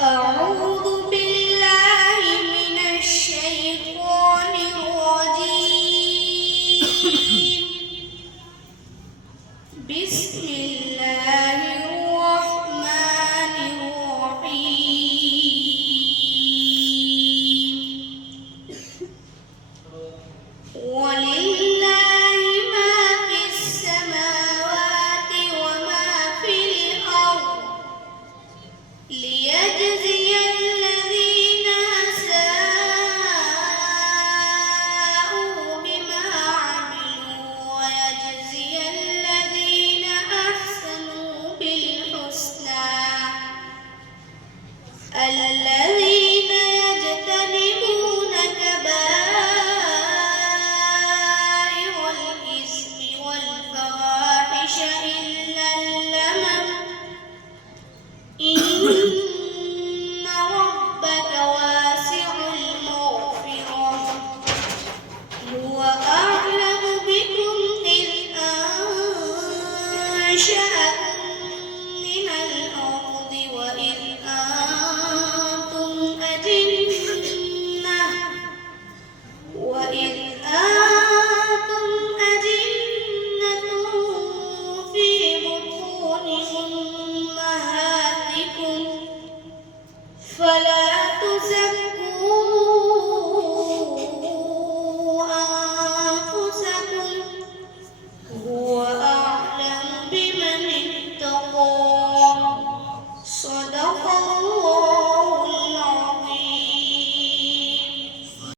أعوذ بالله من الشيطان الرجيم. بسم الله الرحمن الرحيم. ولله ما في السماوات وما في الأرض ليجزي الذين أساءوا بما عملوا ويجزي الذين أحسنوا بالحسنى الذين يجتنبون كبائر الإثم والفواحش إلا اللمم إن ربك واسع المغفرة هو أعلم بكم إذ أنشأكم